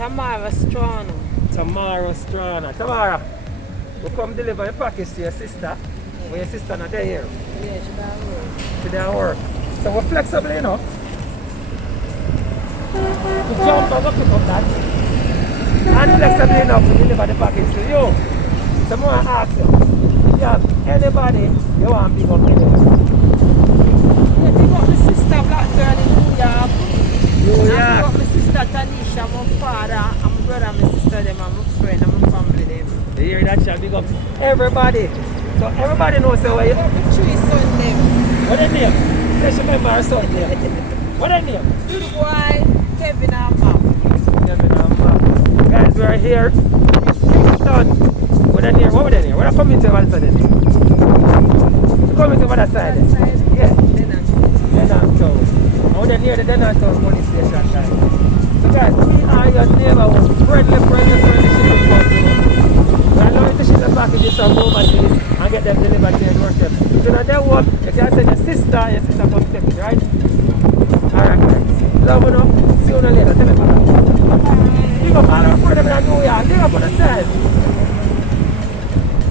Tamara Strano. Tamara Strana. Tamara, we come deliver the package to your sister. When your sister not there here. Yeah, she got work. She don't work. So we're flexible enough to jump and go pick up that. And flexible enough to deliver the package to you. So I want to ask you, if you have anybody you want to pick up anybody? Yeah, pick up my sister Black Girl in New York. New And York. pick up my sister Tanisha, my father, and my brother, my sister, them, and my friend, and my family, them. You hear that shall big up everybody. So everybody knows where you. The three sons, them. What their name? Let's remember our son name. What their name? Little boy, Kevin and Mom. Kevin and Mom. Guys, we are here. Done. What their name? What were their name? We're coming to the other side. We're coming to the other side. Yeah. Denantown. Now they're near the Denantown police station, guys. So guys, we are your neighborhood. Friendly shipping company. We are going to ship the packages from overseas and get them delivered to your doorstep. If you're not there, what? You can send your sister come take it, right? Alright guys. Love you know. See you later. Tell me about that. Big up all our friends in New York. Big up on the side.